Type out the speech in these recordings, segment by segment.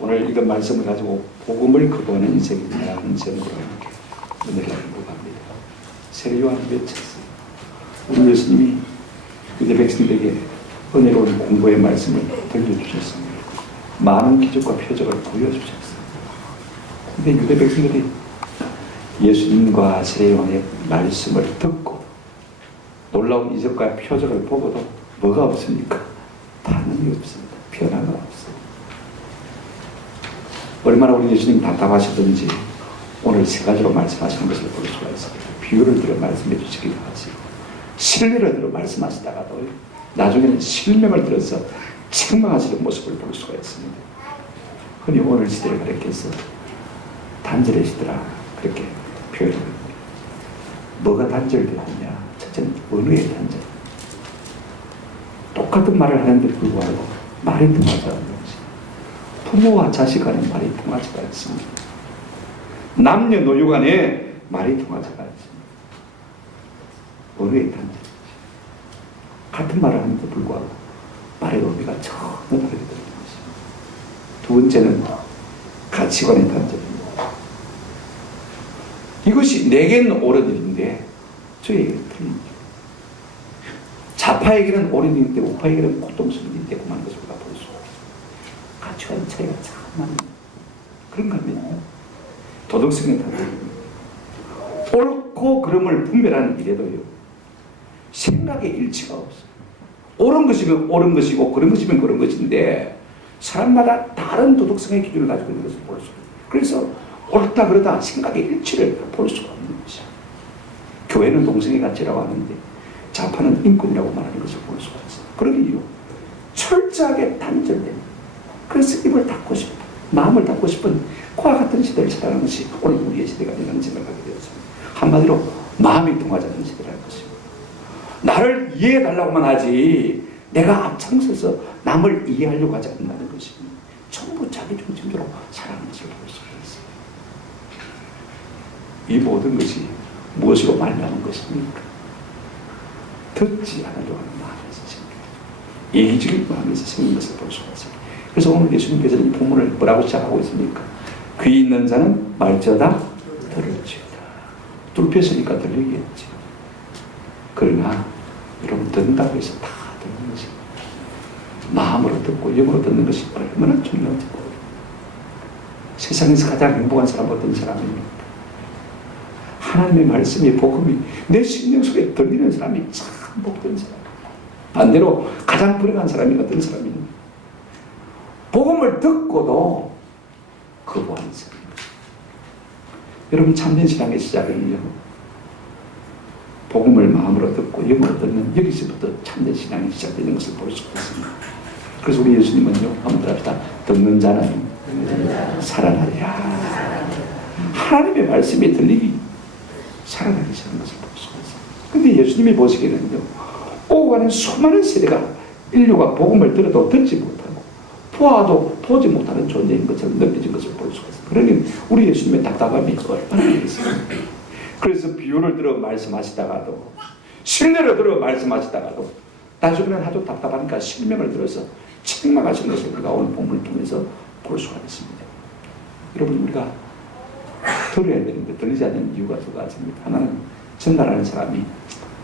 오늘 이런 말씀을 가지고 복음을 거부하는 인생이라는 제목으로 이렇게 은혜를 공부합니다. 세례 요한이 외쳤어요. 우리 예수님이 유대 백성들에게 은혜로운 공부의 말씀을 들려주셨습니다. 많은 기적과 표적을 보여주셨어요. 근데 유대 백성들이 예수님과 세례 요한의 말씀을 듣고 놀라운 이적과 표적을 보고도 뭐가 없습니까? 반응이 없습니다. 변화가 없어요. 얼마나 우리 예수님 답답하시든지 오늘 세 가지로 말씀하시는 것을 볼 수가 있습니다. 비유를 들어 말씀해 주시기도 하시고 신뢰를 들어 말씀하시다가도 나중에는 실명을 들어서 책망하시는 모습을 볼 수가 있습니다. 흔히 오늘 시대에 그렇게 해서 단절해지더라 그렇게 표현합니다. 뭐가 단절되느냐? 첫째는 언어의 단절. 똑같은 말을 하는데 불구하고 말이 통하지 않는 것이 부모와 자식 간에 말이 통하지가 않습니다. 남녀노소 간에 말이 통하지가 않습니다. 언어의 단절. 같은 말을 하는데 불구하고 말의 의미가 전혀 다르게 되는 것입니다. 두 번째는 가치관의 단절입니다. 이것이 내게는 옳은 일인데 저에게는 틀린 일. 좌파에게는 옳은 일인데 우파에게는 고통스러운 일이 되고 마는 것을 우리가 볼 수가 있습니다. 가치관 차이가 참 많습니다. 그런가 하면 도덕성의 단절입니다. 옳고 그름을 분별하는 일에도요 생각의 일치가 없어요. 옳은 것이면 옳은 것이고 그런 것이면 그런 것인데 사람마다 다른 도덕성의 기준을 가지고 있는 것을 볼 수 있어요. 그래서 옳다 그러다 생각의 일치를 볼 수가 없는 것이야. 교회는 동성애 가치라고 하는데 좌파는 인권이라고 말하는 것을 볼 수가 있어. 그런 이유 철저하게 단절된, 그래서 입을 닫고 싶은, 마음을 닫고 싶은 그와 같은 시대를 살아가는 것이 오늘 우리의 시대가 되는 생각하게 되었습니다. 한마디로 마음이 통하지 않는 시대라는 것입니다. 나를 이해해달라고만 하지 내가 앞장서서 남을 이해하려고 하지 않는다는 것입니다. 전부 자기 중심적으로 살아가는 것을 볼 수가 있습니다. 이 모든 것이 무엇으로 말미암은 것입니까? 듣지 않으려고 하는 마음에서 생깁니다. 이기적인 마음에서 생긴 것을 볼 수가 있습니다. 그래서 오늘 예수님께서는 이 본문을 뭐라고 시작하고 있습니까? 귀 있는 자는 말저다 들을지어다. 뚫혔으니까 들리겠지. 그러나 여러분 듣는다고 해서 다 듣는 것입니다. 마음으로 듣고 영으로 듣는 것이 얼마나 중요한지 모릅니다. 세상에서 가장 행복한 사람 어떤 사람입니까? 하나님의 말씀이 복음이 내 심령 속에 들리는 사람이 참 복된 사람. 반대로 가장 불행한 사람이 어떤 사람입니까? 복음을 듣고도 거부하는 사람입니다. 여러분 참된 신앙의 시작은요, 복음을 마음으로 듣고 영으로 듣는 여기서부터 참된 신앙이 시작되는 것을 볼 수가 있습니다. 그래서 우리 예수님은요, 한번 더 합시다. 듣는 자는 살아나리라. 하나님의 말씀이 들리기 살아나기 시작하는 것을 볼 수가 있습니다. 그런데 예수님이 보시기에는요, 오고 가는 수많은 세대가 인류가 복음을 들어도 듣지 못하고 보아도 보지 못하는 존재인 것처럼 느껴진 것을 볼 수가 있습니다. 그러니 우리 예수님의 답답함이 얼마나 되겠습니까? 그래서 비유를 들어 말씀하시다가도, 신뢰를 들어 말씀하시다가도 나중에는 하도 답답하니까 실명을 들어서 책망하시는 것을 우리가 오늘 본문을 통해서 볼 수가 있습니다. 여러분, 우리가 들어야 되는데 들리지 않는 이유가 두 가지입니다. 하나는 전달하는 사람이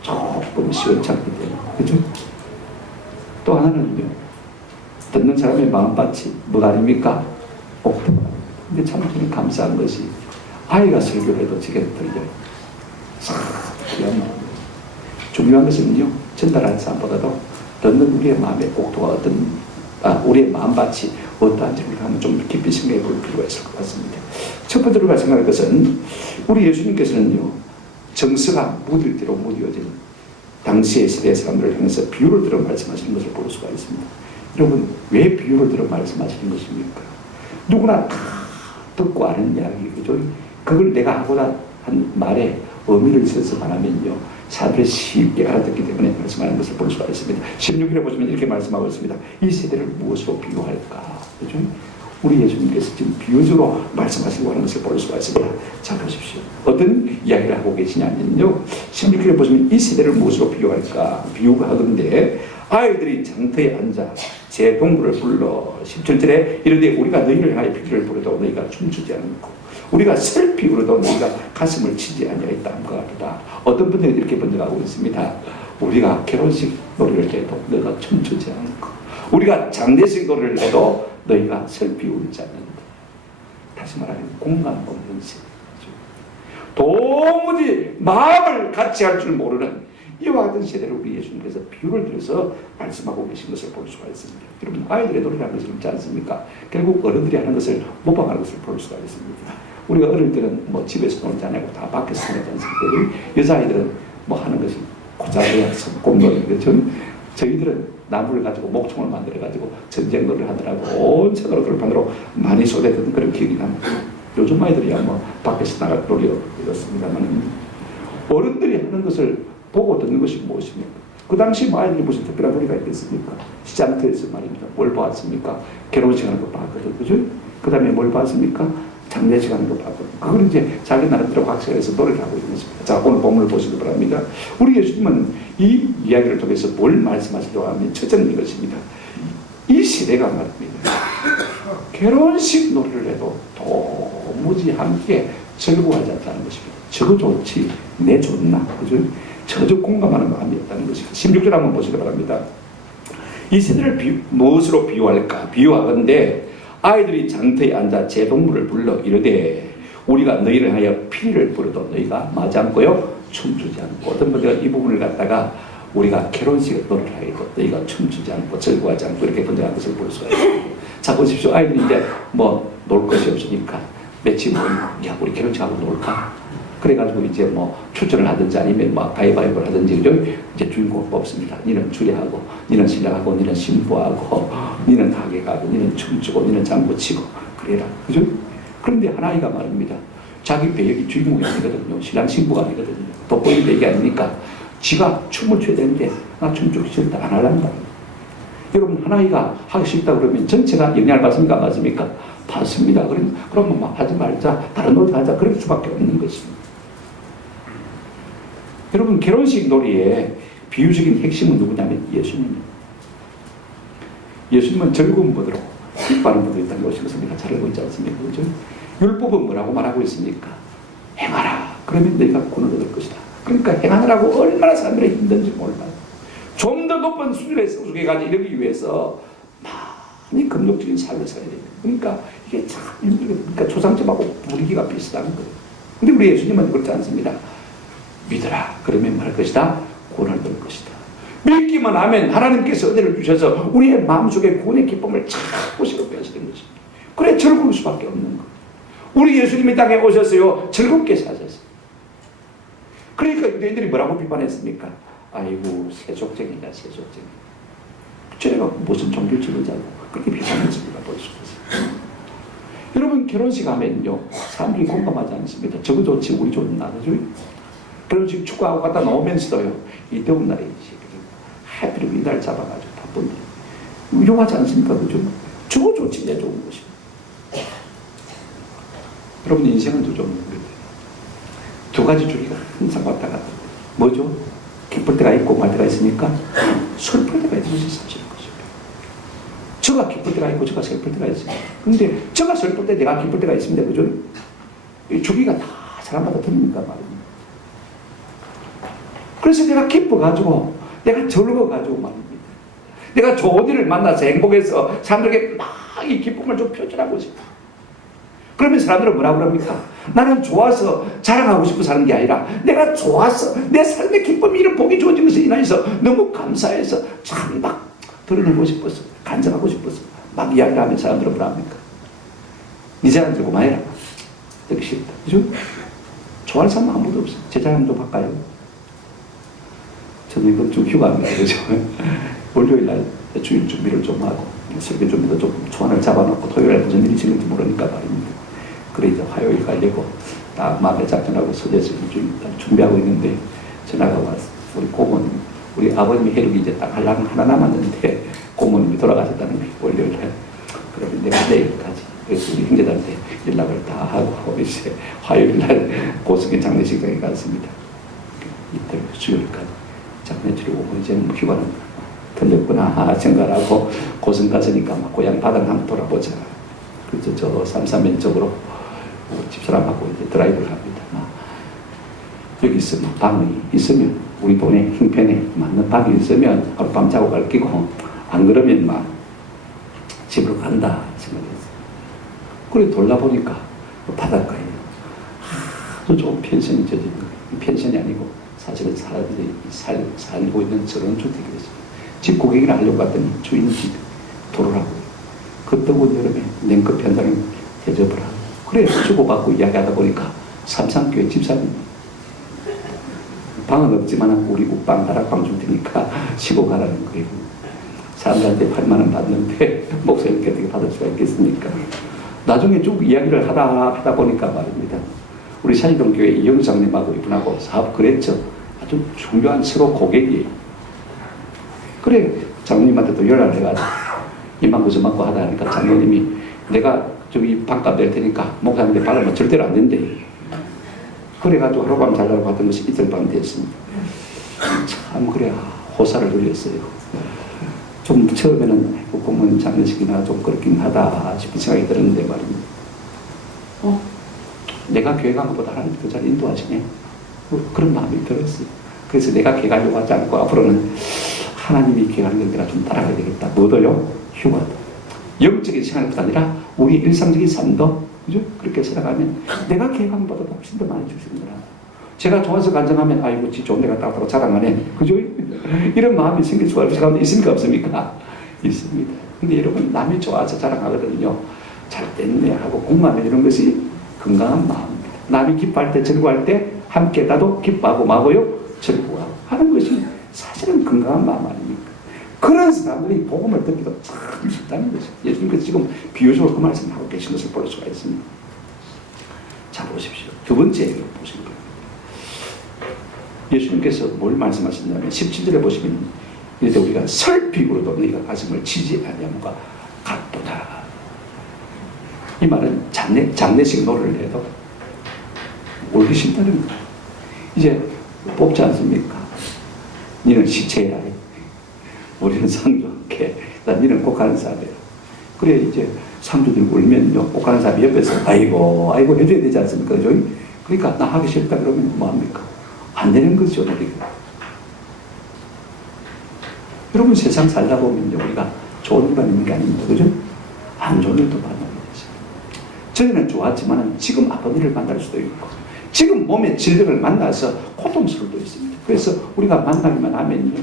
조금 시원찮기 때문에, 그죠? 또 하나는요, 듣는 사람의 마음밭이 뭐가 아닙니까? 옥토가. 근데 참 저는 감사한 것이 아이가 설교를 해도 제게 들려요. 참 귀한 마음이에요. 중요한 것은요, 전달하는 사람보다도 듣는 우리의 마음의 옥토가 우리의 마음밭이 어떠한지 우리가 한번 좀 깊이 생각해 볼 필요가 있을 것 같습니다. 첫 번째로 우리가 생각할 것은 우리 예수님께서는요, 정서가 묻을 대로 묻어진 당시의 시대 사람들을 향해서 비유를 들어 말씀하시는 것을 볼 수가 있습니다. 여러분, 왜 비유를 들어 말씀하시는 것입니까? 누구나 다 듣고 아는 이야기, 그죠? 그걸 내가 하고자 한 말에 의미를 있어서 말하면요, 사람들이 쉽게 알아듣기 때문에 말씀하는 것을 볼 수가 있습니다. 16절에 보시면 이렇게 말씀하고 있습니다. 이 세대를 무엇으로 비유할까? 그죠? 우리 예수님께서 지금 비유적으로 말씀하시고 하는 것을 볼 수가 있습니다. 자, 보십시오. 어떤 이야기를 하고 계시냐면요, 16절에 보시면 이 세대를 무엇으로 비유할까? 비유가 하던데, 아이들이 장터에 앉아 제 동물을 불러 17절에 이르되 우리가 너희를 향하여 피리를 부르도 너희가 춤추지 않고 우리가 슬피 울어도 너희가 가슴을 치지 아니하였다 함과 같다. 어떤 분들이 이렇게 번역하고 있습니다. 우리가 결혼식 노래를 해도 너희가 춤추지 않고 우리가 장례식 노래를 해도 너희가 슬피 울지 않는다. 다시 말하면 공감 없는 세대죠. 도무지 마음을 같이 할 줄 모르는 이와 같은 세대를 우리 예수님께서 비유를 들어서 말씀하고 계신 것을 볼 수가 있습니다. 여러분, 아이들의 노래라는 것을 있지 않습니까? 결국 어른들이 하는 것을 모방하는 것을 볼 수가 있습니다. 우리가 어릴 때는 뭐 집에서 놀지 않고 다 밖에서 놀지 않습니까? 여자아이들은 뭐 하는 것이 고자리야, 꽃놀이죠. 저희들은 나무를 가지고 목총을 만들어가지고 전쟁놀이를 하느라고 온 채널로 들판으로 많이 쏟아졌던 그런 기억이 납니다. 요즘 아이들이야 뭐 밖에서 나갈 놀이 이렇습니다만, 어른들이 하는 것을 보고 듣는 것이 무엇입니까? 그 당시 아이들이 무슨 특별한 놀이가 있겠습니까? 시장터에서 말입니다. 뭘 봤습니까? 결혼식 하는 거 봤거든, 그죠? 그 다음에 뭘 봤습니까? 장례식 하는 거 봤거든. 그걸 이제 자기 나름대로 각색해서 노래를 하고 있는 것입니다. 자, 오늘 본문을 보시기 바랍니다. 우리 예수님은 이 이야기를 통해서 뭘 말씀하시려고 하면 첫째는 이것입니다. 이 시대가 말입니다. 결혼식 놀이를 해도 도무지 함께 즐거워하지 않다는 것입니다. 저거 좋지, 내 좋나, 그죠? 저도 공감하는 마음이 없다는 것입니다. 16절 한번 보시기 바랍니다. 이 세대를 무엇으로 비유할까? 비유하건대 아이들이 장터에 앉아 제 동물을 불러 이르되 우리가 너희를 하여 피리를 부르도 너희가 마지 않고요 춤추지 않고. 어떤 분들은 이 부분을 갖다가 우리가 결혼식을 노래를 하여도 너희가 춤추지 않고 즐거워하지 않고 이렇게 번역한 것을 볼 수가 있습니다. 자, 보십시오. 아이들이 이제 뭐 놀 것이 없으니까 며칠 모임, 야, 우리 결혼식하고 놀까? 그래가지고 이제 뭐 추천을 하든지 아니면 뭐 가위바위보를 하든지 이제 주인공을 뽑습니다. 니는 주례하고, 니는 신랑하고, 니는 신부하고, 니는 하객하고, 니는 춤추고, 니는 장구치고 그래라. 그죠? 그런데 하나이가 말입니다. 자기 배역이 주인공이 아니거든요. 신랑 신부가 아니거든요. 돋보이는 배역이 아니니까 지가 춤을 춰야 되는데 나 춤추기 싫다 안 하란다. 여러분 하나이가 하기 싫다 그러면 전체가 영향을 받습니까? 안 받습니까? 받습니다. 그러면 막 하지 말자. 다른 놀이 하자. 그럴 수밖에 없는 것입니다. 여러분 결혼식 놀이의 비유적인 핵심은 누구냐면 예수님입니다. 예수님은 즐거운 분으로 기뻐하는 분들이 있다는 것을 우리가 잘 알고 있지 않습니까? 그렇죠? 율법은 뭐라고 말하고 있습니까? 행하라. 그러면 너희가 구원을 얻을 것이다. 그러니까 행하느라고 얼마나 사람들이 힘든지 몰라요. 좀 더 높은 수준의 성숙에까지 이르기 위해서 많이 금욕적인 삶을 살아야 됩니다. 그러니까 이게 참 힘들거든요. 그러니까 초상집하고 분위기가 비슷한 거예요. 근데 우리 예수님은 그렇지 않습니다. 믿어라. 그러면 말 것이다. 구원을 얻을 것이다. 믿기만 하면 하나님께서 은혜를 주셔서 우리의 마음속에 구원의 기쁨을 자꾸 새롭게 하시는 것입니다. 그래 즐거울 수밖에 없는 거예요. 우리 예수님이 땅에 오셨어요. 즐겁게 사셨어요. 그러니까 유대인들이 뭐라고 비판했습니까? 아이고 세속적이다 세속적이. 쟤네가 무슨 종교를 지르자고 그렇게 비판했습니다. 볼 수 있어요. 여러분 결혼식 하면요 사람들이 공감하지 않습니다. 저거 좋지 우리 좋은 나라죠. 결혼식 축구하고 갖다 놓으면서도요 이 더운 날에 하필이면 이날 잡아가지고 바쁜데 위로하지 않습니까? 그죠? 저거 좋지 내 좋은 것이. 여러분 인생은 두 종류예요. 두 가지 주기가 항상 왔다 갔다. 뭐죠? 기쁠 때가 있고 말 때가 있으니까 슬플 때가 있는 것이 사실인 거죠. 저가 기쁠 때가 있고 저가 슬플 때가 있습니다. 근데 저가 슬플 때 내가 기쁠 때가 있습니다. 그죠? 이 주기가 다 사람마다 틀립니까 말입니다. 그래서 내가 기뻐가지고 내가 즐거워가지고 말입니다. 내가 좋은 일을 만나서 행복해서 사람들에게 막 이 기쁨을 좀 표출하고 싶어. 그러면 사람들은 뭐라고 그럽니까? 나는 좋아서 자랑하고 싶어 사는 게 아니라 내가 좋아서 내 삶의 기쁨이 이런 복이 주어진 것에 인하여서 너무 감사해서 참 막 드러내고 싶어서 간증하고 싶어서 막 이야기를 하면 사람들은 뭐라 합니까? 네 자랑 들고 마해라. 듣기 싫다. 그죠? 좋아할 사람 아무도 없어. 제 자랑 좀 할까요? 저도 이번 주 휴가입니다. 그죠? 월요일날 주일 준비를 좀 하고 설교 준비도 조금 초안을 잡아놓고 토요일에 무슨 일이 있을지 모르니까 말입니다. 그래 이제 화요일 가려고 딱 마음에 작전하고 서재서 준비하고 있는데 전화가 왔어. 우리 고모님, 우리 아버님이 해루기 이제 딱 하려면 하나 남았는데 고모님이 돌아가셨다는 거예요. 월요일날. 그러면 내가 내일까지. 그래서 우리 형제들한테 연락을 다 하고 이제 화요일날 고승의 장례식장에 갔습니다. 이틀 수요일까지 장례치르고 오고 이제는 휴가는 틀렸구나 생각하고 고승 갔으니까 막 고향 바닥 한번 돌아보자. 그래서 저 삼삼면 쪽으로 집사람하고 이제 드라이브를 합니다. 여기 있으면 방이 있으면 우리 돈에 형편에 맞는 방이 있으면 하룻밤 자고 갈 끼고 안 그러면 막 집으로 간다 생각했어요. 그래 돌아보니까 바닷가에 아주 좋은 펜션이 져져 있는 거예요. 펜션이 아니고 사실은 사람들이 살고 있는 저런 주택이었어요. 집 고객이라 하려고 갔더니 주인 집 돌으라고. 그 뜨거운 여름에 냉큼 현장에 대접을 하고 그래 주고받고 이야기하다 보니까 삼산교회 집사님 방은 없지만 우리 옷방 다락방 줄 테니까 쉬고 가라는 거예요. 사람들한테 8만 원 받는데 목사님께 어떻게 받을 수가 있겠습니까? 나중에 쭉 이야기를 하다 보니까 말입니다. 우리 산이동교회 이영장님하고 이분하고 사업 그랬죠. 아주 중요한 서로 고객이에요. 그래 장로님한테도 연락을 해가지고 이만큼 저만큼 하다 하니까 장로님이 내가 저기 밥값 낼 테니까 목사님한테 받으면 절대로 안 된대. 그래가지고 하룻밤 자려고 갔던 것이 이틀밤 됐습니다. 참 그래 호사를 돌렸어요. 좀 처음에는 고모님 장례식이나 좀 그렇긴 하다 싶은 생각이 들었는데 말입니다. 내가 교회 간 것보다 하나님이 더 잘 인도하시네. 그런 마음이 들었어요. 그래서 내가 교회 가려고 하지 않고 앞으로는 하나님이 교회 가는 걸 내가 좀 따라가야 되겠다. 뭐도요? 휴가도. 영적인 생활뿐 아니라 우리 일상적인 삶도 그죠? 그렇게 살아가면 내가 교회 가는 것보다 훨씬 더 많이 주시는구나. 제가 좋아서 간증하면 아이고 지 좋은 데 갔다 왔다고 자랑하네. 그죠? 이런 마음이 생길 수가 있습니까? 없습니까? 있습니다. 근데 여러분 남이 좋아서 자랑하거든요. 잘 됐네 하고 공감해 이런 것이 건강한 마음입니다. 남이 기뻐할 때, 즐거워할 때 함께 나도 기뻐하고 마고요, 즐거워하고 하는 것이 사실은 건강한 마음 아닙니까? 그런 사람들이 복음을 듣기도 참 쉽다는 것이죠. 예수님께서 지금 비유적으로 그 말씀을 하고 계신 것을 볼 수가 있습니다. 자, 보십시오. 두 번째 보시는 거예요. 예수님께서 뭘 말씀하셨냐면 17절에 보시면 이때 우리가 설비으로도 너희가 가슴을 치지 아니하무가 같도다. 이 말은 장례식 노래를 해도 울기 싫다는 거예요. 이제 뽑지 않습니까? 니는 시체야. 우리는 상주할게. 니는 곡하는 사람이야. 그래 이제 상주들 울면요, 곡하는 사람이 옆에서 아이고 해줘야 되지 않습니까? 그러니까 나 하기 싫다 그러면 뭐합니까? 안 되는 거죠, 우리가. 여러분 세상 살다 보면요, 우리가 좋은 일만 있는 게 아닙니다. 그죠? 안 좋은 일도 만나는 거죠. 전에는 좋았지만 지금 아픈 일을 만날 수도 있고, 지금 몸의 질병을 만나서 고통스러울 수도 있습니다. 그래서 우리가 만나기만 하면요,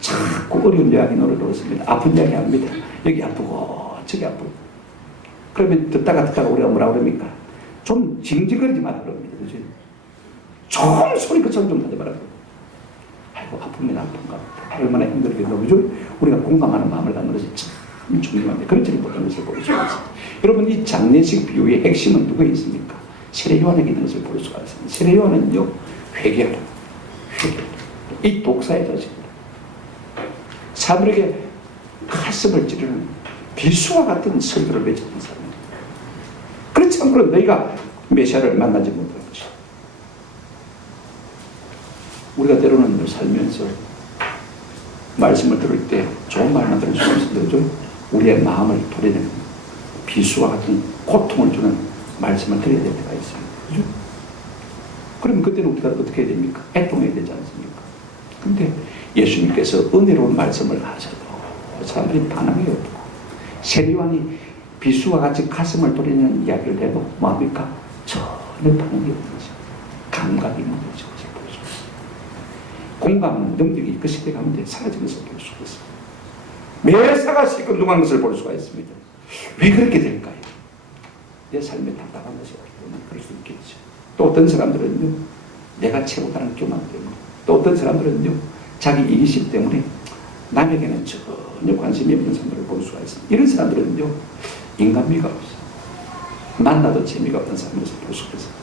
자꾸 어려운 이야기 노릇습니다. 아픈 이야기 합니다. 여기 아프고 저기 아프고. 그러면 듣다가 우리가 뭐라 그럽니까? 좀 징징거리지 마라 그럽니다. 그죠? 좀 소리 그처럼 좀 하지 마라. 아이고 아프면 아픈가. 얼마나 힘들겠노. 그죠? 우리가 공감하는 마음을 갖는 것이 참 중요한데 그렇지 못하는 것을 볼 수 있습니다. 여러분 이 장례식 비유의 핵심은 누구에 있습니까? 세례 요한에게 있는 것을 볼 수가 있습니다. 세례 요한은요, 회개하라. 이 독사의 자식입니다. 사람들에게 가슴을 찌르는 비수와 같은 설교를 맺었던 사람입니다. 그렇지 않고는 너희가 메시아를 만나지 못하는 것이다. 우리가 때로는 살면서 말씀을 들을 때 좋은 말만 들을 수 있습니다. 우리의 마음을 도려내는 비수와 같은 고통을 주는 말씀을 드려야 될 때가 있습니다. 그죠? 그러면 그때는 우리가 어떻게 해야 됩니까? 애통해야 되지 않습니까? 근데 예수님께서 은혜로운 말씀을 하셔도 사람들이 반응이 없고, 세례요한이 비수와 같이 가슴을 도려내는 이야기를 해도 뭐합니까? 전혀 반응이 없는 거죠. 감각이 무너지고 공감 능력이 그 시대 가운데 사라진 것을 볼 수가 있습니다. 매사가 시큰둥한 것을 볼 수가 있습니다. 왜 그렇게 될까요? 내 삶에 답답한 것이 없기 때문에 그럴 수 있겠죠. 또 어떤 사람들은요, 내가 최고다는 교만 때문에, 또 어떤 사람들은요, 자기 이기심 때문에 남에게는 전혀 관심이 없는 사람들을 볼 수가 있습니다. 이런 사람들은요, 인간미가 없어요. 만나도 재미가 없는 사람을 볼 수가 있습니다.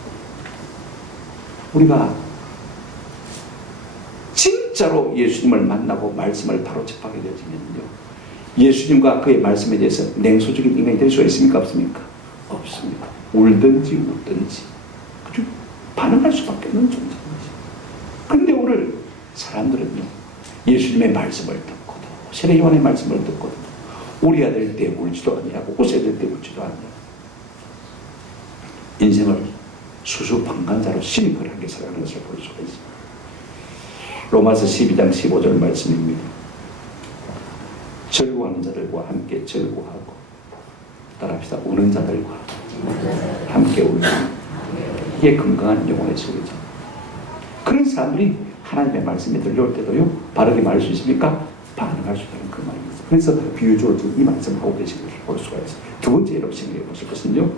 우리가 진짜로 예수님을 만나고 말씀을 바로 접하게 되어지면요, 예수님과 그의 말씀에 대해서 냉소적인 인간이 될 수가 있습니까? 없습니까? 없습니다. 울든지 웃든지 그죠? 반응할 수밖에 없는 존재입니다. 그런데 오늘 사람들은요, 예수님의 말씀을 듣고도, 세례 요한의 말씀을 듣고도 울어야 될 때 울지도 아니하고 웃어야 될 때 웃지도 아니하고 인생을 수수방관자로 심플하게 살아가는 것을 볼 수가 있습니다. 로마서 12장 15절 말씀입니다. 즐거워하는 자들과 함께 즐거워하고, 따라합시다. 우는 자들과 함께 울고. 이게 건강한 영혼의 소리죠. 그런 사람들이 하나님의 말씀에 들려올 때도요, 바르게 말할 수 있습니까? 반응할 수 있다는 그 말입니다. 그래서 비유적으로 이 말씀을 하고 계신 것을 볼 수가 있어요. 두 번째로 생각해 보실 것은요,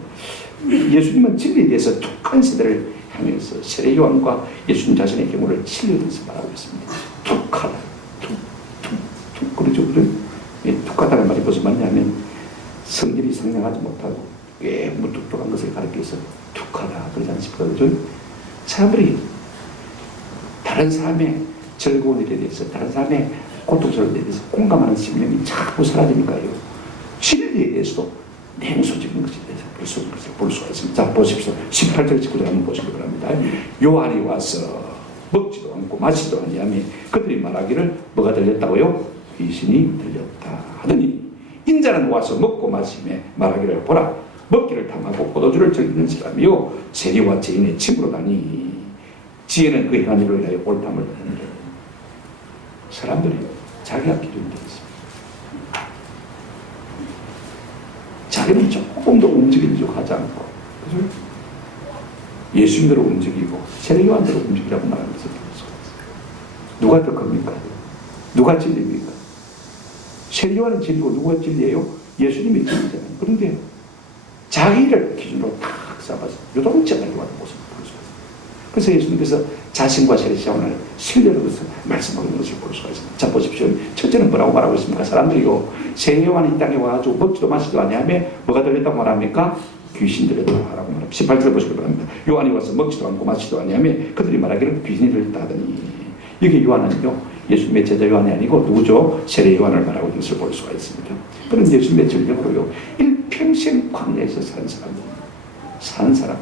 예수님은 진리에 대해서 툭한 세대를 향해서 세례 요한과 예수님 자신의 경우를 칠려면서 말하고 있습니다. 툭하다. 툭. 그러죠. 툭하다는 말이 무슨 말이냐면 성질이 상냥하지 못하고 꽤 무뚝뚝한 것을 가리켜서 툭하다 그러지 않습니까? 그죠? 사람들이 다른 사람의 즐거운 일에 대해서, 다른 사람의 고통스러운 일에 대해서 공감하는 심령이 자꾸 사라지니까요, 진리에 대해서도 냉소적인 것에 대해서 볼 수가 있습니다. 자, 보십시오. 18절 19절 한번 보시기 바랍니다. 요한이 와서 먹지도 않고 마시지도 아니하며 그들이 말하기를 뭐가 들렸다고요? 귀신이 들렸다 하더니 인자는 와서 먹고 마시며 말하기를 보라, 먹기를 탐하고 포도주를 즐기는 사람이요 세리와 죄인의 침으로 다니 지혜는 그 행한 일로 인하여 옳담을 얻느니라. 사람들이 자기가 기준이 되어 있습니다. 자기는 조금 더 움직이려고 하지 않고, 그죠? 예수님대로 움직이고 세례 요한대로 움직이라고 말하는 것을 볼 수가 있어요. 누가 더 큽니까? 누가 진리입니까? 세례 요한은 진리고 누가 진리예요? 예수님이 진리잖아요. 그런데 자기를 기준으로 딱 잡아서 요동치 않는 요한의 모습을 볼 수가 있습니다. 그래서 예수님께서 자신과 세례요한을 신뢰로 말씀하고 있는 것을 볼 수가 있습니다. 자 보십시오. 첫째는 뭐라고 말하고 있습니까? 사람들이요 세례요한이 이 땅에 와가지고 먹지도 마시지도 아니하며 뭐가 들렸다고 말합니까? 귀신 들렸다고 말합니다. 18절에 보시기 바랍니다. 요한이 와서 먹지도 않고 마시지도 아니하며 그들이 말하기를 귀신이 들렸다 하더니 여기 요한은요 예수님의 제자 요한이 아니고 누구죠? 세례 요한을 말하고 있는 것을 볼 수가 있습니다. 그런 예수님의 전력으로요 일평생 광야에서 사는 사람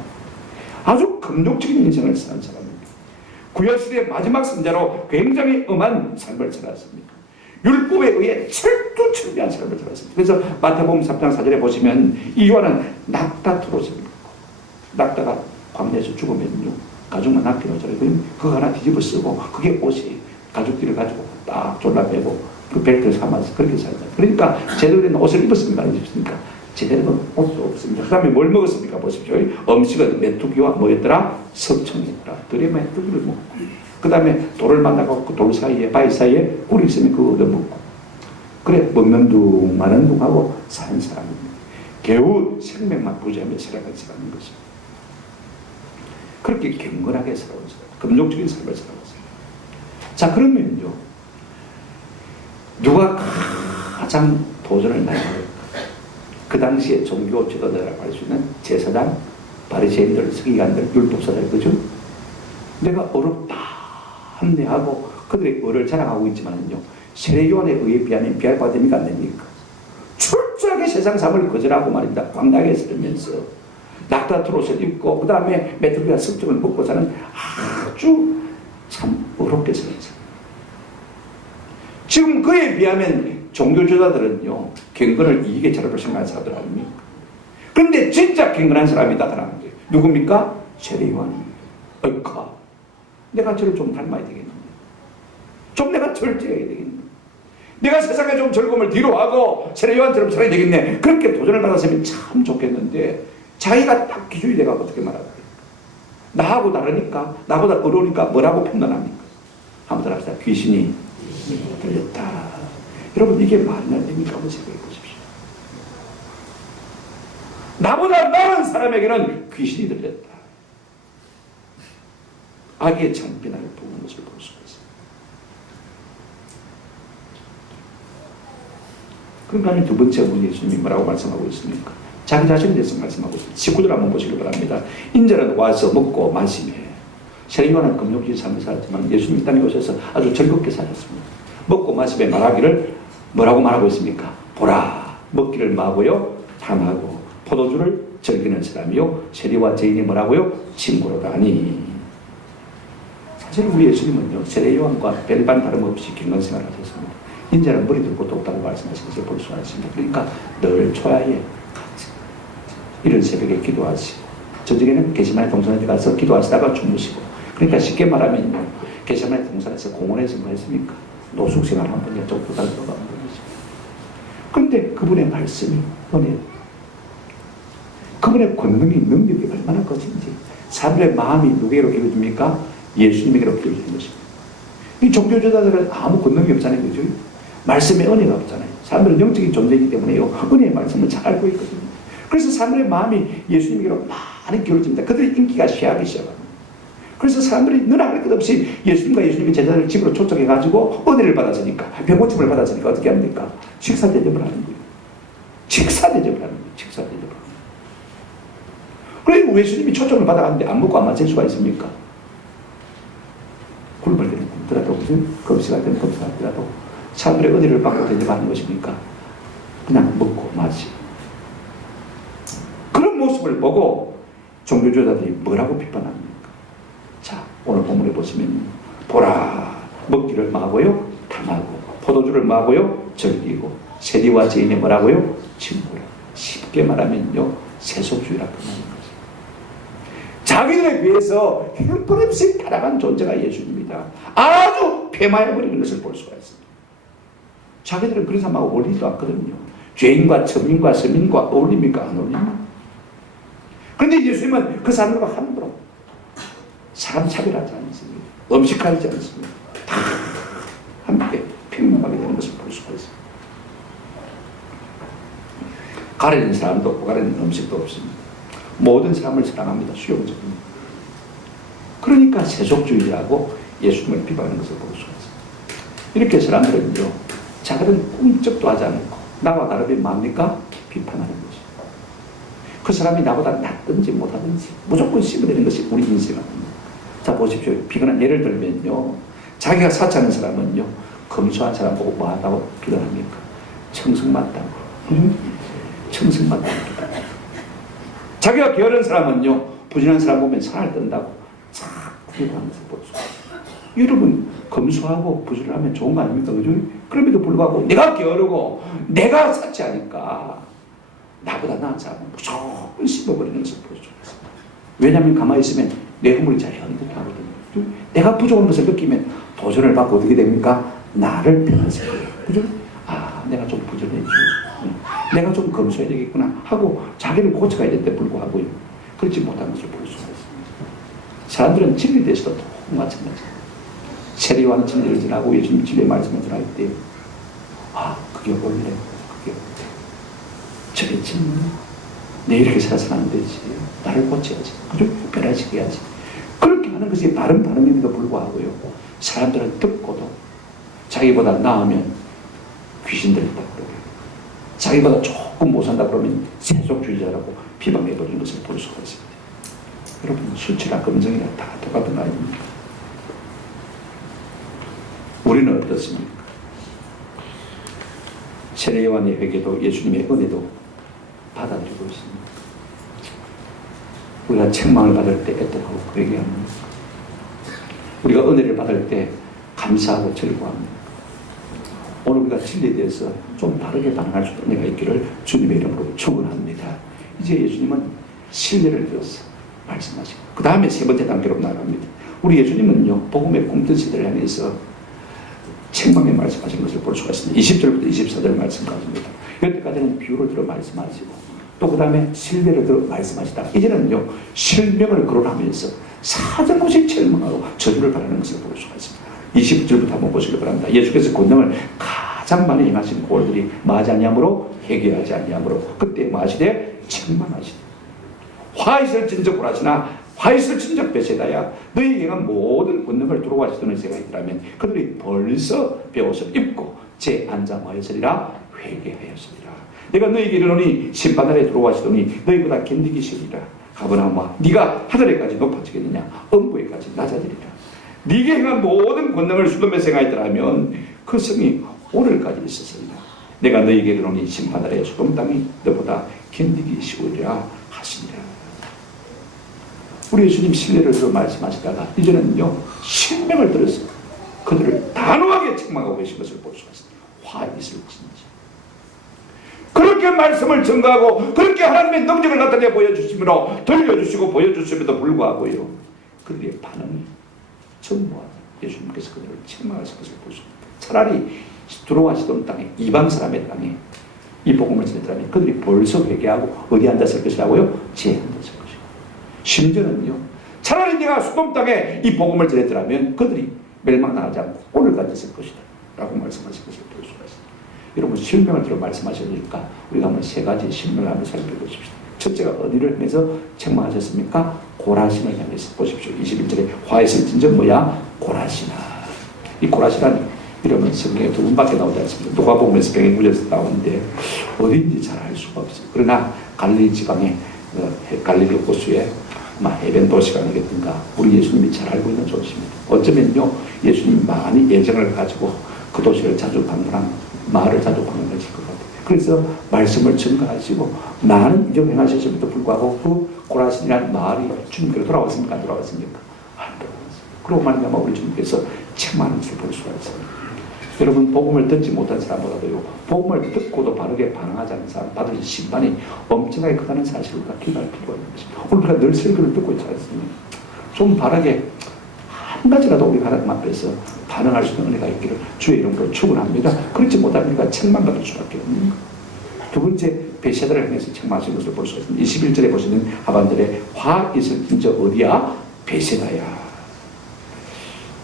아주 감동적인 인생을 사는 사람입니다. 구약시대의 마지막 선자로 굉장히 엄한 삶을 살았습니다. 율법에 의해 철두철미한 삶을 살았습니다. 그래서 마태복음 3장 4절에 보시면 이 요한은 낙타 트롯입니다. 낙타가 광야에서 죽으면요 가죽만 낚이는 거잖아요. 그거 하나 뒤집어 쓰고 그게 옷이 가죽띠를 가지고 딱 졸라매고 그 벨트를 삼아서 그렇게 살다. 그러니까 제대로 된 옷을 입었습니까? 안 입었습니까? 제대로 된 옷도 없습니다. 그 다음에 뭘 먹었습니까? 보십시오. 음식은 메뚜기와 뭐였더라? 석청이었더라. 들에 메뚜기를 먹고 그 다음에 돌을 만나고 그 돌 사이에 바위 사이에 꿀이 있으면 그거 얻어먹고 그래 먹는 둥 마는 둥 하고 사는 사람입니다. 겨우 생명만 부지하며 살아간 사람인 것입니다. 그렇게 경건하게 살아온 사람, 금욕적인 삶을 살아왔어요. 자, 그러면요, 누가 가장 도전을 많이 할까? 그 당시에 종교 지도자라고 할 수 있는 제사장, 바리새인들, 서기관들, 율법사들, 그죠? 내가 어렵다, 합리하고 그들의 의를 자랑하고 있지만요, 세례 요한에 의해 비하면 비할 바 됩니까? 안 됩니까? 철저하게 세상 삶을 거절하고 말입니다. 광야에 살면서. 낙타 트롯을 입고 그 다음에 메뚜기와 석정을 먹고 사는 아주 참 어렵게 사는 사람. 지금 그에 비하면 종교지도자들은요 경건을 이익의 자료로 생각하는 사람들 아닙니까? 그런데 진짜 경건한 사람이 나타나는 거예요. 누굽니까? 세례 요한입니다. 어이카 내가 저를 좀 닮아야 되겠는데 좀 내가 절제해야 되겠네. 내가 세상에 좀 즐거움을 뒤로하고 세례 요한처럼 살아야 되겠네. 그렇게 도전을 받았으면 참 좋겠는데 자기가 딱 기준이 돼가 어떻게 말할까요? 나하고 다르니까 나보다 어려우니까 뭐라고 판단합니까? 한번 더 합시다. 귀신이 들렸다. 여러분 이게 말이 안 됩니까? 한번 생각해 보십시오. 나보다 나은 사람에게는 귀신이 들렸다. 악의 창비난을 보는 것을 볼 수가 있습니다. 그러면 두 번째 분 예수님이 뭐라고 말씀하고 있습니까? 자기 자신에 대해서 말씀하고 있습니다. 19절 한번 보시기 바랍니다. 인자는 와서 먹고 마시며 세례 요한은 금욕지 삶을 살았지만 예수님이 땅에 오셔서 아주 즐겁게 사셨습니다. 먹고 마시며 말하기를 뭐라고 말하고 있습니까? 보라 먹기를 마고요 탐하고 포도주를 즐기는 사람이요 세리와 죄인이 뭐라고요? 친구로다니. 사실 우리 예수님은요 세례 요한과 별반 다름없이 경건생활을 하셨습니다. 인자는 머리 들고 똑다고 말씀하신 것을 볼 수가 있습니다. 그러니까 늘 초야에 이른 새벽에 기도하시고 저녁에는 게시마네 동산에 가서 기도하시다가 주무시고 그러니까 쉽게 말하면요 게시마네 동산에서 공원에서 뭐 했습니까? 노숙생활 한 번에 쪽도 달고 가는 거죠. 그런데 그분의 말씀이 은혜 그분의 권능이 능력이 얼마나 커진지 사람들의 마음이 누구에게로 기울어집니까? 예수님에게로 기울어지는 것입니다. 이 종교지도자들은 아무 권능이 없잖아요. 그죠? 말씀에 은혜가 없잖아요. 사람들은 영적인 존재이기 때문에요 은혜의 말씀을 잘 알고 있거든요. 그래서 사람들의 마음이 예수님에게로 많이 기울어집니다. 그들의 인기가 쇠하기 시작합니다. 그래서 사람들이 늘 할 것 없이 예수님과 예수님의 제자들을 집으로 초청해가지고 은혜를 받았으니까 병고침을 받았으니까 어떻게 합니까? 식사 대접을 하는 거예요. 식사 대접을 하는 거예요. 식사 대접을 하는 거예요. 그리고 예수님이 초청을 받아갔는데 안 먹고 안 마실 수가 있습니까? 굶을 때는 굶더라도 무슨 금식할 때는 금식하더라도 사람들의 은혜를 받고 대접하는 것입니까? 그냥 먹고 마시고 그런 모습을 보고 종교지도자들이 뭐라고 비판합니까? 자, 오늘 본문에 보시면 보라 먹기를 마고요 탐하고 포도주를 마고요 즐기고 세리와 죄인이 뭐라고요? 친구라. 쉽게 말하면요 세속주의라고 하는 거죠. 자기들에 비해서 형편없이 타락한 존재가 예수님이다. 아주 폐마해버리는 것을 볼 수가 있습니다. 자기들은 그런 사람하고 어울리지도 않거든요. 죄인과 천민과 서민과 어울립니까? 안 어울립니까? 그런데 예수님은 그 사람들과 함부로 사람 차별하지 않습니다. 음식하지 않습니다. 다 함께 평등하게 되는 것을 볼 수가 있습니다. 가리는 사람도 없고 가리는 음식도 없습니다. 모든 사람을 사랑합니다. 수용적입니다. 그러니까 세속주의라고 예수님을 비판하는 것을 볼 수가 있습니다. 이렇게 사람들은요, 자기는 꿈쩍도 하지 않고 나와 다르게 뭡니까? 비판하는 거죠. 그 사람이 나보다 낫든지 못하든지 무조건 씹어내는 것이 우리 인생입니다. 자, 보십시오. 비근한 예를 들면요, 자기가 사치하는 사람은요, 검소한 사람 보고 뭐 한다고 비난합니까? 청승맞다고. 청승맞다고. 자기가 게으른 사람은요, 부진한 사람 보면 산을 뜬다고 자꾸 비판하는 것을 볼 수가 있어요. 여러분, 검소하고 부지런하면 좋은 거 아닙니까? 그죠? 그럼에도 불구하고 내가 게으르고 내가 사치하니까 나보다 나은 사람은 무조건 씹어버리는 것을 볼 수가 있습니다. 왜냐하면 가만히 있으면 내공을 잘 현득하거든요. 내가 부족한 것을 느끼면 도전을 받고 어떻게 됩니까? 나를 변화시켜요. 그죠? 아, 내가 좀 부지런해지고 내가 좀 검소해야 되겠구나 하고 자기를 고쳐가야 되는데 불구하고요, 그렇지 못한 것을 볼 수가 있습니다. 사람들은 진리에 대해서도 마찬가지입니다. 세례요한은 진리를 전하고 예수님 진리의 말씀을 전할 때, 아, 그게 원래 그게 저게 진리, 내 이렇게 살아서는 안 되지, 나를 고쳐야지, 그죠? 변화시켜야지. 그렇게 하는 것이 바른 반응임에도 불구하고요, 사람들은 듣고도 자기보다 나으면 귀신들 있다 그러고, 자기보다 조금 못 산다 그러면 세속주의자라고 비방해버리는 것을 볼 수가 있습니다. 여러분, 수치나 검정이나 다 똑같은 거 아닙니까? 우리는 어떻습니까? 세례요한의 회개도 예수님의 은혜도 받아들이고 있습니다. 우리가 책망을 받을 때 애통하고 회개합니다. 우리가 은혜를 받을 때 감사하고 즐거워합니다. 오늘 우리가 진리에 대해서 좀 바르게 반응할 수 있는 은혜가 있기를 주님의 이름으로 축원합니다. 이제 예수님은 신뢰를 들어서 말씀하시고 그 다음에 세 번째 단계로 나아갑니다. 우리 예수님은요, 복음의 꿈뜬 시대를 향해서 책망에 말씀하신 것을 볼 수가 있습니다. 20절부터 24절 말씀까지입니다. 여태까지는 비유를 들어 말씀하시고 또 그 다음에 신뢰를 들어 말씀하시다가 이제는요, 실명을 거론하면서 사정없이 책망하고 저주를 바라는 것을 볼 수가 있습니다. 20절부터 한번 보시기 바랍니다. 예수께서 권능을 가장 많이 행하신 고을들이 마하지 아니함으로 회개하지 아니함으로 그때 마시되 책망하시되 화 있을 진적 고라시나 화 있을 진적 베세다야 너희에게 행한 모든 권능을 두려워하시던 새가 있더라면 그들이 벌써 베옷을 입고 제 앉아하였으리라 회개하였으리라. 내가 너희에게 이르노니 심판날에 두려워하시더니 너희보다 견디기 쉬우리라. 가버나움아 네가 하늘에까지 높아지겠느냐 음부에까지 낮아지리라. 네게 행한 모든 권능을 수돔에서 행하였더라면 그 성이 오늘까지 있었으리라. 내가 너희에게 이르노니 심판날에 수돔 땅이 너보다 견디기 쉬우리라 하시니라. 우리 예수님 신뢰를 들어 말씀하시다가 이제는요, 신명을 들어서 그들을 단호하게 책망하고 계신 것을 볼 수가 있습니다. 화 있을진지. 그렇게 말씀을 전가하고 그렇게 하나님의 능력을 나타내 보여주심으로 들려주시고 보여주심에도 불구하고요, 그들의 반응이 전무하다. 예수님께서 그들을 책망하신 것을 볼 수 있습니다. 차라리 들어와시던 땅에, 이방 사람의 땅에 이 복음을 전했다면 그들이 벌써 회개하고 어디 앉았을 것이라고요? 지에 앉았을 것이고, 심지어는요, 차라리 내가 수돔 땅에 이 복음을 전했더라면 그들이 멸망당하지 않고 오늘까지 있을 것이다 라고 말씀하신 것을 볼 수가 있습니다. 여러분, 실명을 들어 말씀하셨으니까 우리가 한번 세 가지 실명을 한번 살펴보십시오. 첫째가 어디를 향해서 책망하셨습니까? 고라신을 향해서. 보십시오. 21절에 화에서 진정 뭐야? 고라시나. 이 고라시란 이름은 성경에 두 번밖에 나오지 않습니다. 누가복음에서 100구절에서 나오는데 어딘지 잘 알 수가 없어요. 그러나 갈릴리 지방의 갈릴리 호수에 아마 해변 도시가 아니겠든가 우리 예수님이 잘 알고 있는 도시입니다. 어쩌면요, 예수님 많이 애정을 가지고 그 도시를 자주 방문한, 마을을 자주 방문하실 것 같아요. 그래서 말씀을 전가하시고 많은 이적 행하셨음에도 불구하고 그 고라신이라는 마을이 주님께로 돌아왔습니까? 안 돌아왔습니까? 안 돌아왔습니다. 그러고 말미암아 우리 주님께서 책망하는 것을 볼 수가 있습니다. 여러분, 복음을 듣지 못한 사람보다도요, 복음을 듣고도 바르게 반응하지 않는 사람 받을 심판이 엄청나게 크다는 사실을 우리가 기억할 필요가 있는 것입니다. 오늘 우리가 늘 설교를 듣고 있지 않습니까? 좀 바르게 한 가지라도 우리가 하나님 앞에서 반응할 수 있는 은혜가 있기를 주의 이름으로 축원합니다. 그렇지 못하면 우리가 책망받을 수밖에 없습니다. 두 번째, 베세다를 향해서 책망하신 것을 볼 수가 있습니다. 21절에 보시는 하반절에 화 있을 진저 어디야? 베세다야.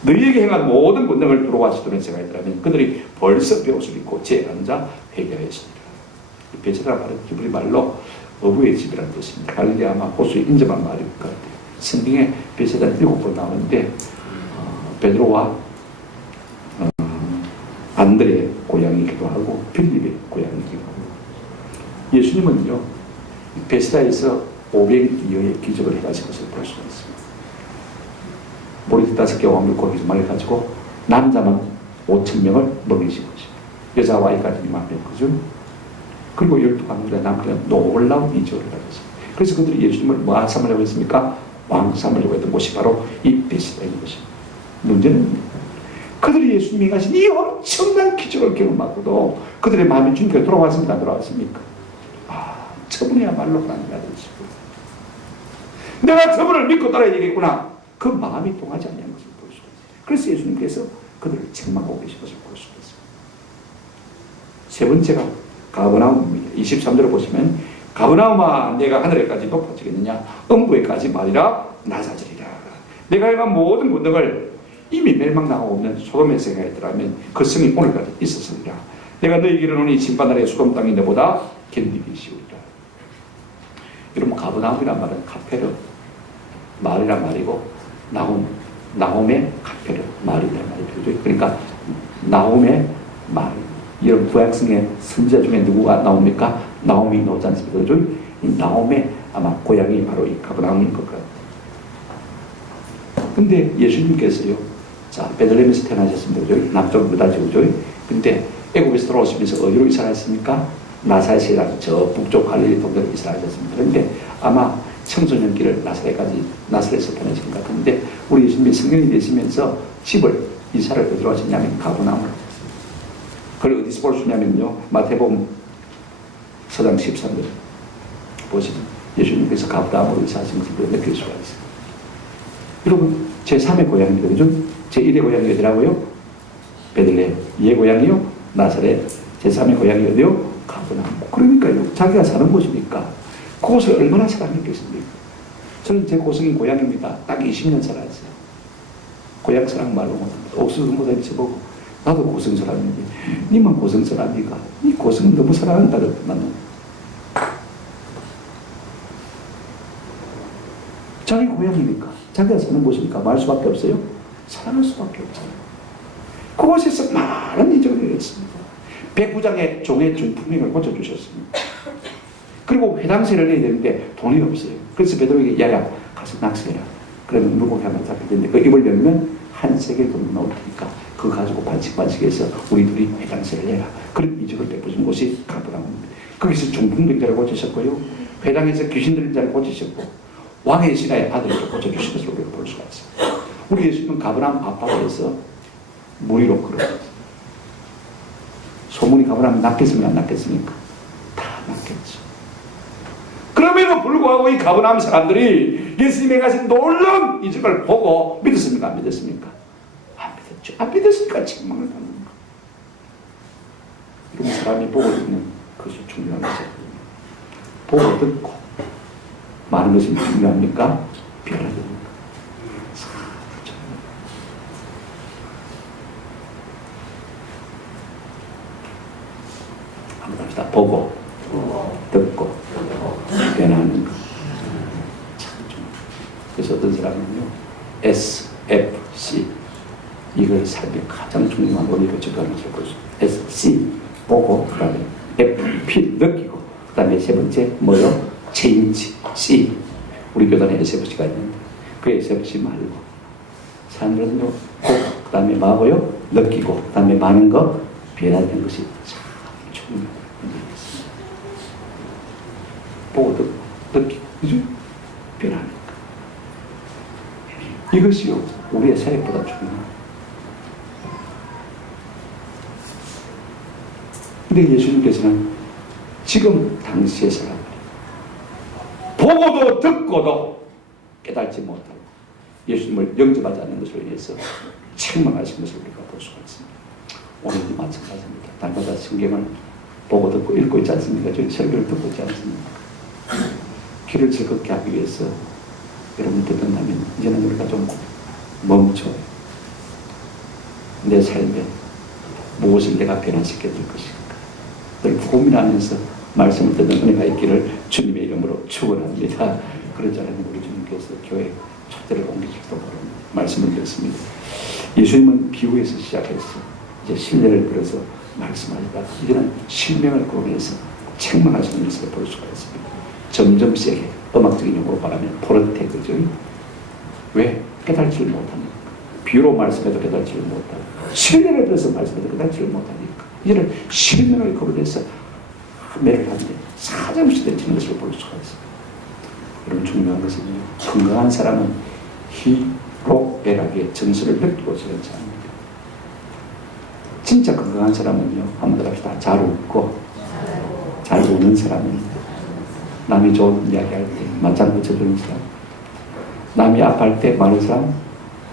너희에게 행한 모든 권능을 두려워하시던 새가 있더라면 그들이 벌써 베옷을 입고 제 앉아 회개하였습니다. 베세다라 말은 히브리 말로 어부의 집이라는 뜻입니다. 갈릴리 아마 호수에 인접한 마을일 것 같아요. 성경에 베세다 7번 나오는데 베드로와 안드레의 고향이기도 하고 빌립의 고향이기도 하고, 예수님은요 베세다에서 500여의 기적을 해가신 것을 볼 수가 있습니다. 모리 5개와 물고기 2마리를 가지고 남자만 5,000명을 먹이신 것입니다. 여자와 아이까지 2만 명, 그죠? 그리고 12강들의 남편은 놀라운 이적을 가졌습니다. 그래서 그들이 예수님을 뭐 삼으려고 했습니까? 왕 삼으려고 했던 곳이 바로 이 베세다인 것입니다. 문제는 그들이 예수님이 행하신 이 엄청난 기적을 경험하고도 그들의 마음이 준비가 돌아왔습니까? 안 돌아왔습니까? 저분이야말로 하나님의 아들이시고 내가 저분을 믿고 따라야 되겠구나, 그 마음이 통하지 않는 것을 볼 수가 있어요. 그래서 예수님께서 그들을 책망하고 계신 것을 볼 수가 있어요. 세 번째가 가버나움입니다. 23절을 보시면 가버나움아 내가 하늘에까지 높아지겠느냐, 음부에까지 말이라 낮아지리라. 내가 행한 모든 권능을 이미 멸망당하고 없는 소돔에서 행하였더라면 그 성이 오늘까지 있었으리라. 내가 너희에게 이르노니 심판날에 소돔 땅이 너보다 견디기 쉬우리라. 여러분, 가버나움이란 말은 카페르 말이란 말이고 나홈의 카페르 말이란 말이죠. 그러니까 나홈의 말. 여러분, 구약성의 선지자 중에 누구가 나옵니까? 나홈이 나오지 않습니까? 그죠? 이 나홈의 아마 고향이 바로 이 가버나움인 것 같아요. 근데 예수님께서요, 자, 베들레헴에서 태어나셨습니다. 그죠? 남쪽 유다죠. 그죠? 근데 애굽에서 돌아오시면서 어디로 이사하셨습니까? 나사렛이라는 저 북쪽 갈릴리 동네로 이사하셨습니다. 그런데 아마 청소년기를 나사렛에서 보내신 것 같은데, 우리 예수님이 성령이 되시면서 집을, 이사를 어디로 하셨냐면 가버나움으로 하셨습니다. 그걸 어디서 볼 수 있냐면요, 마태복음 4장 13절 보시면 예수님께서 가버나움으로 이사하신 것을 느낄 수가 있습니다. 여러분, 제3의 고향입니다. 그죠? 제1의 고향이 어디라고요? 베들레헴. 2의 고향이요? 나사렛. 제3의 고향이 어디요? 가버나움. 그러니까요, 자기가 사는 곳이니까 그곳을 얼마나 사랑했겠습니까? 저는 제 고성인 고향입니다. 딱 20년 살았어요. 고향 사랑 말로 못합니다. 옥수수 모자리 쳐보고 나도 고성 사람인데 니만 고성 사람이가 이 고성 너무 사랑한다 그랬더만 자기 고향이니까 자기가 사는 곳이니까 말 수밖에 없어요. 사랑할 수밖에 없잖아요. 그곳에서 많은 이적을 일었습니다. 백부장의 종의 중풍병을 고쳐주셨습니다. 그리고 회당세를 내야 되는데 돈이 없어요. 그래서 베드로에게 야야 가서 낚시해라. 그러면 물고기 하나 잡힐 텐데 그 입을 열면 한 세겔 돈 나올 테니까 그거 가지고 반씩반씩해서 우리 둘이 회당세를 내라. 그런 이적을 베푸신 곳이 가버나움입니다. 거기서 중풍병자를 고치셨고요, 회당에서 귀신 들린 자를 고치셨고 왕의 신하의 아들을 고쳐주신 것을 우리가 볼 수가 있어요. 우리 예수님은 가버나움 아파트에서 무리로 걸어갔어요. 소문이 가버나움 낫겠습니까? 안 낫겠습니까? 다 낫겠죠. 그럼에도 불구하고 이 가버나움 사람들이 예수님의 가신 놀라운 이적을 보고 믿었습니까? 안 믿었습니까? 안 믿었죠. 안 믿었으니까 책망을 받는 거예요. 이런 사람이 보고 듣는 것이 중요한 것이에요. 보고 듣고 많은 것이 중요합니까? 비하랍니까? 한번 합시다. 보고 듣고 변하는 것. 그래서 어떤 사람은요, S, F, C 이걸 삶의 가장 중요한 원리로 접하는 것을 볼 수 있습니다. S, C 보고, 그 다음에 F, P 느끼고, 그 다음에 세 번째 뭐요? 체인지, C. 우리 교단에 SFC가 있는데 그 SFC 말고 사람들은요, 그 다음에 뭐하고요? 느끼고, 그 다음에 많은 거 변하는 것이 참 중요한 문제였습니다. 보고 느끼고, 그죠? 변하니까. 이것이요, 우리의 사역보다 중요합니다. 근데 예수님께서는 지금 당시의 사람들, 보고도 듣고도 깨달지 못하고 예수님을 영접하지 않는 것을 위해서 책망하신 것을 우리가 볼 수가 있습니다. 오늘도 마찬가지입니다. 날마다 성경을 보고 듣고 읽고 있지 않습니까? 저희 설교를 듣고 있지 않습니까? 귀를 즐겁게 하기 위해서 여러분 듣는다면 이제는 우리가 좀 멈춰요. 내 삶에 무엇을 내가 변화시켜야 될 것인가 늘 고민하면서 말씀을 듣는 은혜가 있기를 주님의 이름으로 축원합니다. 그러자 하나님 우리 주님께서 교회 초대를 옮기실도 모르는 말씀을 드렸습니다. 예수님은 비유에서 시작해서 이제 신뢰를 들어서 말씀하시다가 이제는 실명을 거론해서 책망하시는 것을 볼 수가 있습니다. 점점 세게 음악적인 용어로 말하면 포르테, 그죠? 왜? 깨달지를 못합니까? 비유로 말씀해도 깨달지를 못하고 신뢰를 들어서 말씀해도 깨달지를 못하니까 이제는 실명을 거론해서 매를 하는데 사정없이 되는 것을 볼 수가 있습니다. 여러분 중요한 것은요, 건강한 사람은 희로애락의 정서를 느끼고 사는 사람입니다. 진짜 건강한 사람은요, 한번 더 합시다. 잘 웃고 잘 우는 사람입니다. 남이 좋은 이야기할 때 맞장구 쳐주는 사람, 남이 아파할 때 많은 사람,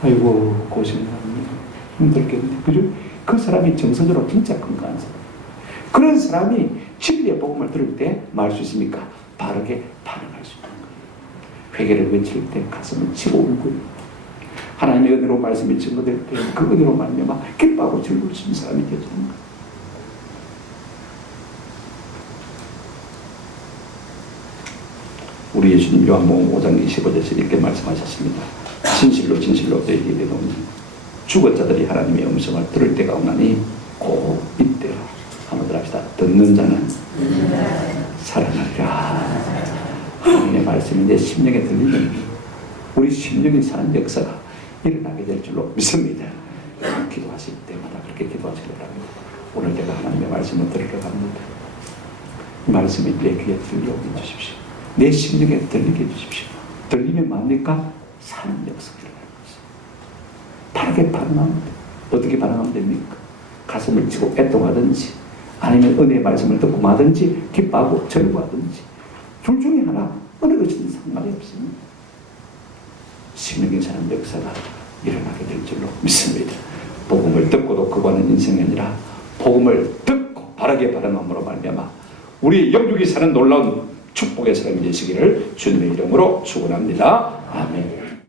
아이고 고생합니다, 힘들겠는데, 그죠? 그 사람이 정서적으로 진짜 건강한 사람. 그런 사람이 진리의 복음을 들을 때 말 수 있습니까? 바르게 반응할 수 있는 거예요. 회개를 외칠 때 가슴을 치고 울고요. 하나님의 은혜로 말씀이 증거될 때 그 은혜로 말미암아 기뻐하고 즐거울 수 있는 사람이 되어지는 거예요. 우리 예수님 요한복음 5장 25절에서 이렇게 말씀하셨습니다. 진실로 진실로 너희에게 이르노니 죽은 자들이 하나님의 음성을 들을 때가 오나니 곧 이때라. 한번 더 합시다. 듣는 자는 살아나리라. 하나님의 말씀이 내 심령에 들리면 우리 심령이 사는 역사가 일어나게 될 줄로 믿습니다. 기도하실 때마다 그렇게 기도하시기 바랍니다. 오늘 내가 하나님의 말씀을 들으러 갑니다. 이 말씀이 내 귀에 들려오게 해주십시오. 내 심령에 들리게 해주십시오. 들리면 뭡니까? 사는 역사가 일어나는 것입니다. 바르게 반응합니다. 어떻게 반응하면 됩니까? 가슴을 치고 애통하든지 아니면 은혜의 말씀을 듣고 마든지 기뻐하고 절구하든지 둘 중에 하나 어느 것이든 상관이 없습니다. 심령에 사는 역사가 일어나게 될 줄로 믿습니다. 복음을 듣고도 그거는 인생이 아니라 복음을 듣고 바르게 반응함으로 말미암아 우리 영육이 사는 놀라운 축복의 사람이 되시기를 주님의 이름으로 축원합니다. 아멘.